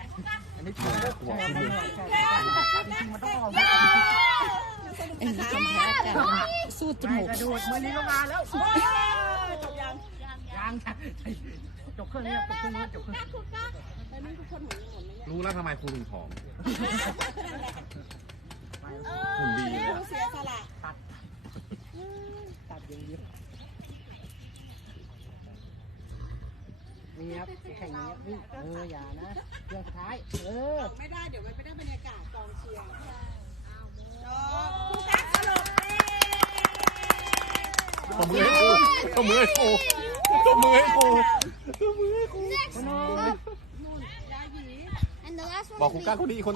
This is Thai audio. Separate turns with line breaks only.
ั
นนี้ขวาขว
าสู้จมู
กวันนี้ก็มาแล้วจบยังยังจบเครื่องเนี่ยจบเครื่องจ
บเครื่อง
รู้แล้วทำไมคุณถึงผอมคุณดี
เสียสละ
ตัดตัดเยอะครับแข่งเนียเออ อย่านะ เรื่องสุดท้าย เออ
ไม่ได้ เดี๋ยวไม่ได้บรรยากาศกองเชียร์
ตบมือให้กูตบมือให้กูตบมือให้กู
ตบมือให้กู
บอกคุณก้าคนนี้คน